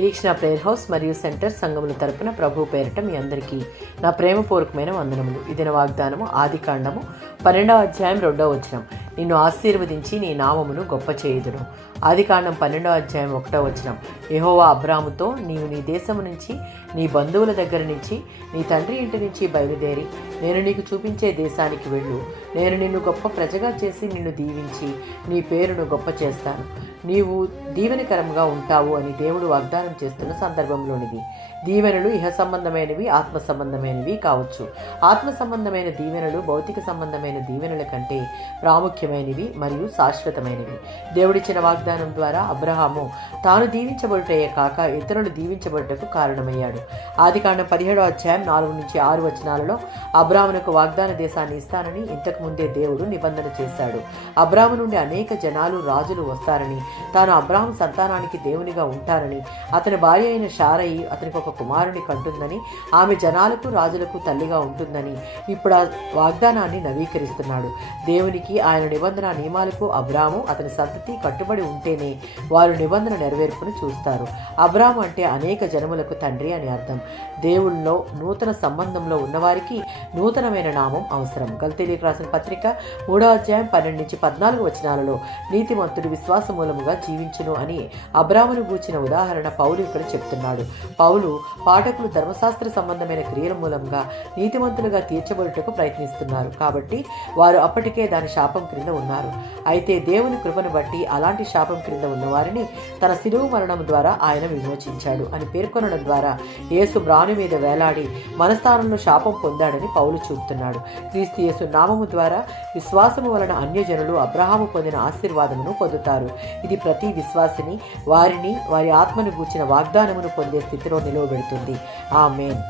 వీక్షణ prayer house మరియు centre సంఘముల తరపున ప్రభు పేరిట మీ అందరికీ నా ప్రేమపూర్వకమైన వందనములు. ఇదిన వాగ్దానము ఆదికాండము 12వ అధ్యాయం 2వ వచనం. నిన్ను ఆశీర్వదించి నీ నామమును గొప్ప చేయుదును. ఆదికాండం 12వ అధ్యాయం 1వ వచనం. యెహోవా అబ్రాముతో, నీవు నీ దేశము నుంచి, నీ బంధువుల దగ్గర నుంచి, నీ తండ్రి ఇంటి నుంచి బయలుదేరి నేను నీకు చూపించే దేశానికి వెళ్ళు. నేను నిన్ను గొప్ప ప్రజగా చేసి నిన్ను దీవించి నీ పేరును గొప్ప చేస్తాను. నీవు దీవెనకరంగా ఉంటావు అని దేవుడు వాగ్దానం చేస్తున్న సందర్భంలోనిది. దీవెనలు ఇహ సంబంధమైనవి, ఆత్మ సంబంధమైనవి కావచ్చు. ఆత్మ సంబంధమైన దీవెనలు భౌతిక సంబంధమైన దీవెనల కంటే ప్రాముఖ్యమైనవి మరియు శాశ్వతమైనవి. దేవుడిచ్చిన వాగ్దానం ద్వారా అబ్రహాము తాను దీవించబడుటయే కాక ఇతరులు దీవించబడుటకు కారణమయ్యాడు. ఆదికాండం 17వ అధ్యాయం 4-6 వచనాలలో అబ్రామునకు వాగ్దాన దేశాన్ని ఇస్తానని ఇంతకు ముందే దేవుడు నిబంధన చేశాడు. అబ్రాము నుండి అనేక జనాలు, రాజులు వస్తారని, తాను అబ్రాహాము సంతానానికి దేవునిగా ఉంటానని, అతని భార్య అయిన శారయి అతనికి ఒక కుమారుని కంటుందని, ఆమె జనాలకు రాజులకు తల్లిగా ఉంటుందని ఇప్పుడు ఆ వాగ్దానాన్ని నవీకరిస్తున్నాడు. దేవునికి, ఆయన నిబంధన నియమాలకు అబ్రాము అతని సంతతి కట్టుబడి ఉంటేనే వారు నిబంధన నెరవేర్పును చూస్తారు. అబ్రాము అంటే అనేక జనములకు తండ్రి అని అర్థం. దేవుళ్ళలో నూతన సంబంధంలో ఉన్నవారికి నూతనమైన నామం అవసరం. గల్తీయులకు రాసిన పత్రిక 3వ అధ్యాయం 12-14 వచనాలలో నీతిమంతుడు విశ్వాస మూలముగా జీవించును అని అబ్రామును గూర్చిన ఉదాహరణ పౌలు ఇక్కడ చెప్తున్నాడు. పౌలు పాఠకులు ధర్మశాస్త్ర సంబంధమైన క్రియల మూలంగా నీతిమంతులుగా తీర్చబడుటకు ప్రయత్నిస్తున్నారు కాబట్టి వారు అప్పటికే దాని శాపం క్రింద ఉన్నారు. అయితే దేవుని కృపను బట్టి అలాంటి శాపం క్రింద ఉన్నవారిని తన శిలువ మరణం ద్వారా ఆయన విమోచించాడు అని పేర్కొనడం ద్వారా యేసు బ్రాను మీద వేలాడి మన స్థానంలో శాపం పొందాడని పౌలు చూపుతున్నాడు. క్రీస్తు యేసు నామము ద్వారా విశ్వాసము వలన అన్యజనులు అబ్రహాము పొందిన ఆశీర్వాదమును పొందుతారు. ఇది ప్రతి విశ్వాసిని వారి ఆత్మను గూర్చిన వాగ్దానమును పొందే స్థితిలో నిలవబెడుతుంది. ఆమేన్.